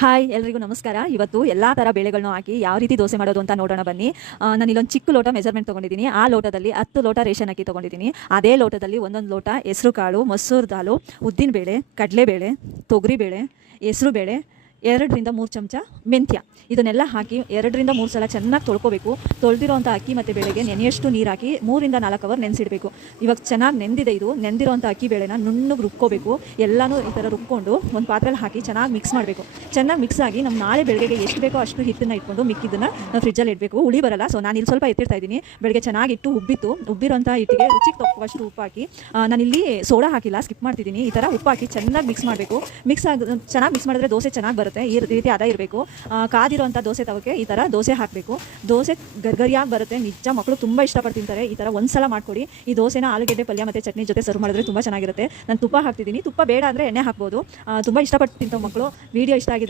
Hi ಎಲ್ರಿಗೂ ನಮಸ್ಕಾರ. ಇವತ್ತು ಎಲ್ಲ ಥರ ಬೇಳೆಗಳನ್ನು ಹಾಕಿ ಯಾವ ರೀತಿ ದೋಸೆ ಮಾಡೋದು ಅಂತ ನೋಡೋಣ ಬನ್ನಿ. ನಾನು ಇಲ್ಲೊಂದು ಚಿಕ್ಕ ಲೋಟ ಮೆಜರ್ಮೆಂಟ್ ತೊಗೊಂಡಿದ್ದೀನಿ. ಆ ಲೋಟದಲ್ಲಿ 10 ಲೋಟ ರೇಷನ್ ಅಕ್ಕಿ ತೊಗೊಂಡಿದ್ದೀನಿ. ಅದೇ ಲೋಟದಲ್ಲಿ ಒಂದೊಂದು ಲೋಟ ಹೆಸರು ಕಾಳು, ಮಸೂರು ದಾಲು, ಉದ್ದಿನಬೇಳೆ, ಕಡಲೆಬೇಳೆ, ತೊಗರಿಬೇಳೆ, ಹೆಸರು ಬೇಳೆ, 2ರಿಂದ 3 ಚಮಚ ಮೆಂತ್ಯ ಇದನ್ನೆಲ್ಲ ಹಾಕಿ 2ರಿಂದ 3 ಸಲ ಚೆನ್ನಾಗಿ ತೊಳ್ಕೊಬೇಕು. ತೊಳೆದಿರೋಂಥ ಅಕ್ಕಿ ಮತ್ತು ಬೇಳೆಗೆ ನೆನೆಯಷ್ಟು ನೀರು ಹಾಕಿ 3ರಿಂದ 4 ಅವರ್ ನೆನೆಸಿಡಬೇಕು. ಇವಾಗ ಚೆನ್ನಾಗಿ ನೆಂದಿದೆ. ಇದು ನೆಂದಿರೋಂಥ ಅಕ್ಕಿ ಬೇಳೆನ ನುಣ್ಣಗೆ ರುಬ್ಕೋಬೇಕು. ಎಲ್ಲನೂ ಈ ಥರ ರುಬ್ಕೊಂಡು ಒಂದು ಪಾತ್ರೆಯಲ್ಲಿ ಹಾಕಿ ಚೆನ್ನಾಗಿ ಮಿಕ್ಸ್ ಮಾಡಬೇಕು. ಚೆನ್ನಾಗಿ ಮಿಕ್ಸ್ ಆಗಿ ನಮ್ಮ ನಾಳೆ ಬೆಳಗ್ಗೆಗೆ ಎಷ್ಟು ಬೇಕೋ ಅಷ್ಟು ಹಿಟ್ಟನ್ನು ಇಟ್ಕೊಂಡು ಮಿಕ್ಕಿದ್ದನ್ನು ನಾವು ಫ್ರಿಜ್ಜಲ್ಲಿ ಇಡಬೇಕು. ಹುಳಿ ಬರಲ್ಲ. ಸೊ ನಾನು ಇಲ್ಲಿ ಸ್ವಲ್ಪ ಎತ್ತಿರ್ತಾ ಇದ್ದೀನಿ. ಬೆಳಗ್ಗೆ ಚೆನ್ನಾಗಿ ಇಟ್ಟು ಉಬ್ಬಿರೋಂಥ ಹಿಟ್ಟಿಗೆ ರುಚಿಗೆ ತಕ್ಕಷ್ಟು ಉಪ್ಪು ಹಾಕಿ, ನಾನಿಲ್ಲಿ ಸೋಡಾ ಹಾಕಿಲ್ಲ, ಸ್ಕಿಪ್ ಮಾಡ್ತಿದ್ದೀನಿ. ಈ ಥರ ಉಪ್ಪು ಹಾಕಿ ಚೆನ್ನಾಗಿ ಮಿಕ್ಸ್ ಮಾಡಬೇಕು. ಚೆನ್ನಾಗಿ ಮಿಕ್ಸ್ ಮಾಡಿದ್ರೆ ದೋಸೆ ಚೆನ್ನಾಗಿ ಬರುತ್ತೆ. ಈ ರೀತಿ ಅದ ಇರಬೇಕು. ಕಾದಿರೋಂಥ ದೋಸೆ ತವಕ್ಕೆ ಈ ಥರ ದೋಸೆ ಹಾಕಬೇಕು. ದೋಸೆ ಗರ್ಗರಿಯಾಗಿ ಬರುತ್ತೆ. ನಿಜ ಮಕ್ಕಳು ತುಂಬ ಇಷ್ಟಪಟ್ಟು ತಿಂತಾರೆ. ಈ ಥರ ಒಂದ್ಸಲ ಮಾಡಿಕೊಡಿ. ಈ ದೋಸೆನ ಆಲೂಗೆಡ್ಡೆ ಪಲ್ಯ ಮತ್ತು ಚಟ್ನಿ ಜೊತೆ ಸರ್ವ್ ಮಾಡಿದ್ರೆ ತುಂಬ ಚೆನ್ನಾಗಿರುತ್ತೆ. ನಾನು ತುಪ್ಪ ಹಾಕ್ತಿದ್ದೀನಿ. ತುಪ್ಪ ಬೇಡ ಅಂದರೆ ಎಣ್ಣೆ ಹಾಕ್ಬೋದು. ತುಂಬ ಇಷ್ಟಪಟ್ಟು ತಿಂತಾವೆ ಮಕ್ಕಳು. ವಿಡಿಯೋ ಇಷ್ಟ ಆಗಿದ್ರೆ